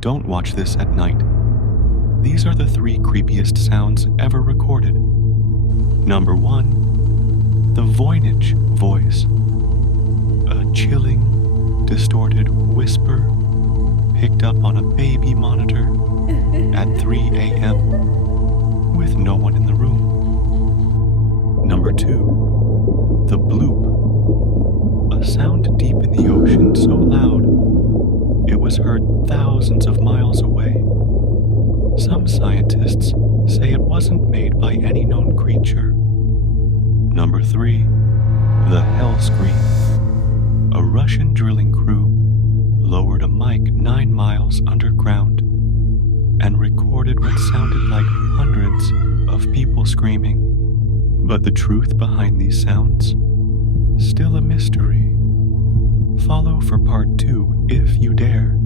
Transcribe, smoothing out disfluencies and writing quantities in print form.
Don't watch this at night. These are the 3 creepiest sounds ever recorded. Number 1, the Voynich voice. A chilling, distorted whisper picked up on a baby monitor at 3 a.m. with no one in the room. Number 2, the bloop. A sound deep in the ocean so loud it was heard thousands of miles away. Some scientists say it wasn't made by any known creature. Number 3, the hell scream. A Russian drilling crew lowered a mic 9 miles underground and recorded what sounded like hundreds of people screaming. But the truth behind these sounds, still a mystery. Follow for part 2 if you dare.